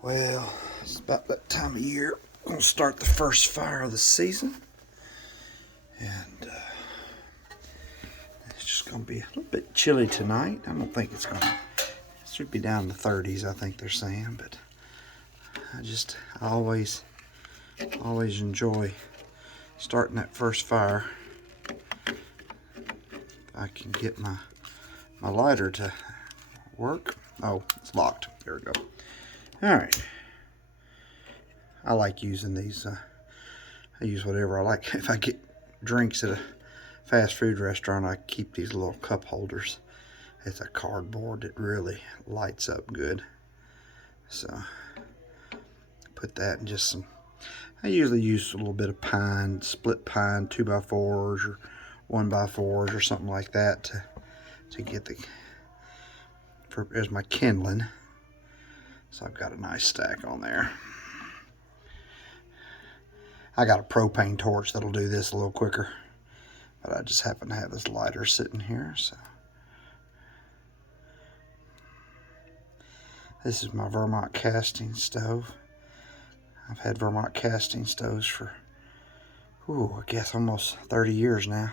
Well, it's about that time of year. We're going to start the first fire of the season. And it's just going to be a little bit chilly tonight. I don't think it's going to. It should be down in the 30s, I think they're saying. But I always enjoy starting that first fire. If I can get my lighter to work. Oh, it's locked. There we go. All right. I like using these. I use whatever I like. If I get drinks at a fast food restaurant, I keep these little cup holders. It's a cardboard that really lights up good. So put that in just some. I usually use a little bit of pine, split pine, 2x4s or 1x4s or something like that to get as my kindling. So I've got a nice stack on there. I got a propane torch that'll do this a little quicker, but I just happen to have this lighter sitting here. So this is my Vermont casting stove. I've had Vermont casting stoves for, I guess almost 30 years now,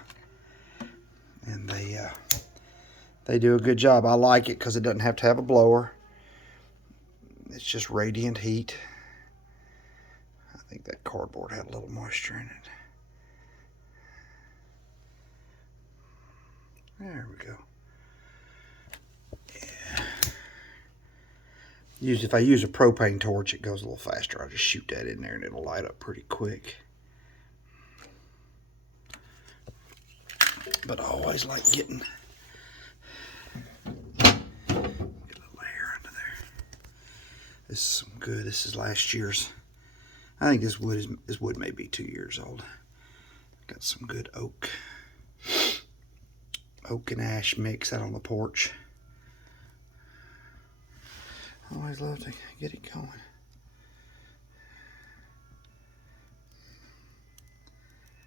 and they do a good job. I like it because it doesn't have to have a blower. It's just radiant heat. I think that cardboard had a little moisture in it. There we go. Yeah. If I use a propane torch, it goes a little faster. I just shoot that in there and it'll light up pretty quick. But I always like getting a layer under there. This is some good. This is last year's. I think this wood may be 2 years old. Got some good oak and ash mix out on the porch. I always love to get it going.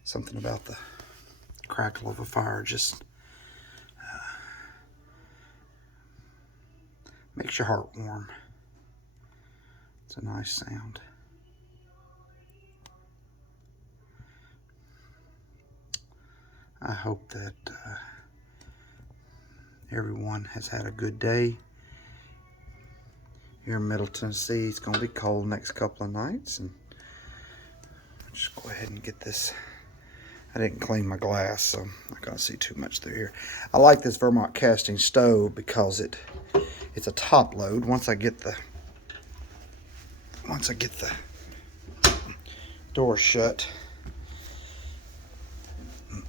Something about the crackle of a fire just makes your heart warm. It's a nice sound. I hope that everyone has had a good day. Here in Middle Tennessee, it's going to be cold next couple of nights. And just go ahead and get this. I didn't clean my glass, so I'm not going to see too much through here. I like this Vermont casting stove because it's a top load. Once I get the door shut,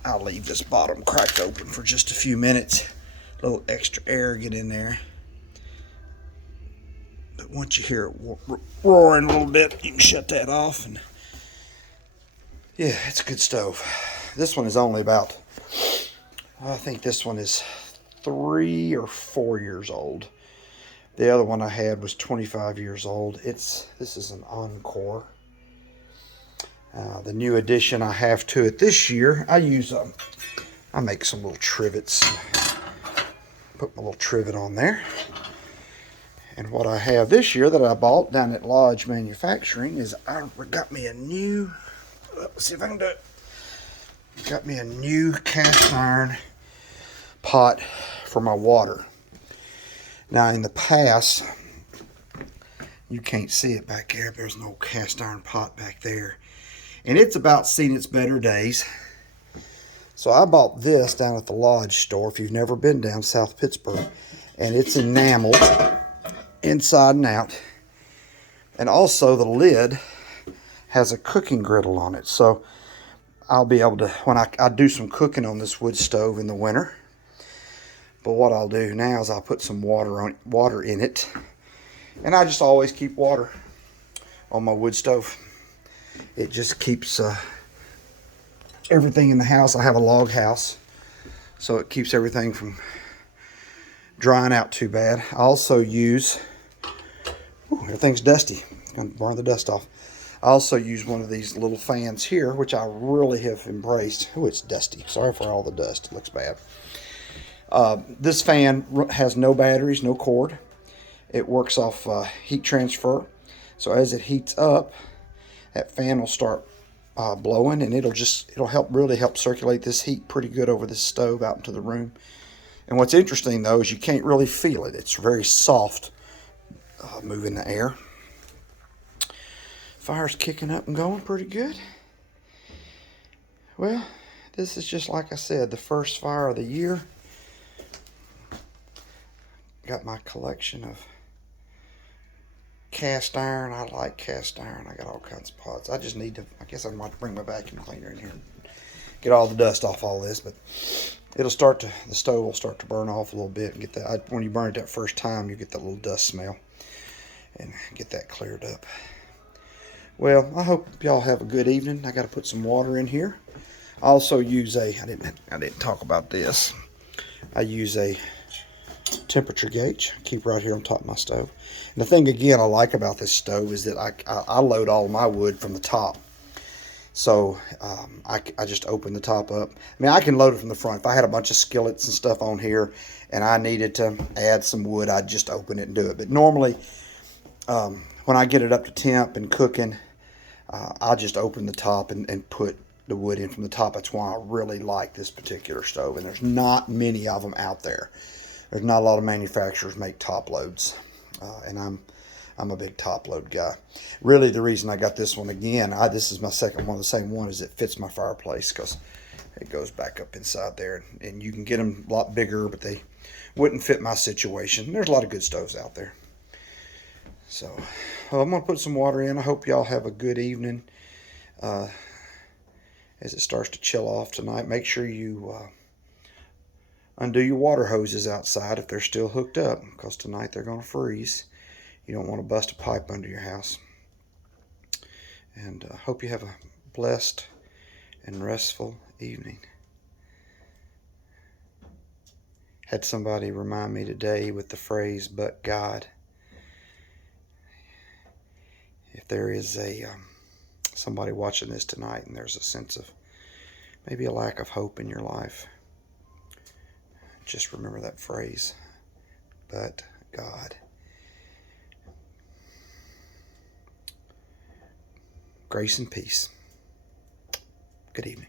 I'll leave this bottom cracked open for just a few minutes. A little extra air get in there. But once you hear it roaring a little bit, you can shut that off. And yeah, it's a good stove. This one is only about, I think this one is 3 or 4 years old. The other one I had was 25 years old. This is an Encore. The new addition I have to it this year, I make some little trivets. Put my little trivet on there. And what I have this year that I bought down at Lodge Manufacturing is I got me a new, let's see if I can do it. Got me a new cast iron pot for my water. Now in the past, you can't see it back there. There's no cast iron pot back there. And it's about seen its better days. So I bought this down at the Lodge store, if you've never been down South Pittsburgh. And it's enameled inside and out. And also the lid has a cooking griddle on it. So I'll be able to, when I do some cooking on this wood stove in the winter. But what I'll do now is I'll put some water in it. And I just always keep water on my wood stove. It just keeps everything in the house. I have a log house, so it keeps everything from drying out too bad. I also use, everything's dusty. I'm going to burn the dust off. I also use one of these little fans here, which I really have embraced. Oh, it's dusty. Sorry for all the dust. It looks bad. This fan has no batteries, no cord. It works off heat transfer. So as it heats up, that fan will start blowing, and it'll really help circulate this heat pretty good over this stove out into the room. And what's interesting though is you can't really feel it. It's very soft, moving the air. Fire's kicking up and going pretty good. Well, this is just like I said, the first fire of the year. Got my collection of cast iron. I like cast iron. I got all kinds of pots. I just need to, I guess I might bring my vacuum cleaner in here and get all the dust off all this, but it'll start to, the stove will start to burn off a little bit and get that, when you burn it that first time, you get that little dust smell and get that cleared up. Well, I hope y'all have a good evening. I got to put some water in here. I also use I didn't talk about this. I use a temperature gauge. I keep right here on top of my stove. And the thing again I like about this stove is that I load all my wood from the top. So I just open the top up. I mean, I can load it from the front. If I had a bunch of skillets and stuff on here and I needed to add some wood, I'd just open it and do it. But normally, when I get it up to temp and cooking, I'll just open the top and put the wood in from the top. That's why I really like this particular stove. And there's not many of them out there. There's not a lot of manufacturers make top loads. And I'm a big top load guy. Really, the reason I got this one again, this is my second one, the same one, is it fits my fireplace because it goes back up inside there. And you can get them a lot bigger, but they wouldn't fit my situation. There's a lot of good stoves out there. So, well, I'm going to put some water in. I hope y'all have a good evening. As it starts to chill off tonight, make sure you undo your water hoses outside if they're still hooked up, because tonight they're going to freeze. You don't want to bust a pipe under your house. And hope you have a blessed and restful evening. Had somebody remind me today with the phrase, "but God." If there is somebody watching this tonight and there's a sense of maybe a lack of hope in your life, just remember that phrase, "but God." Grace and peace. Good evening.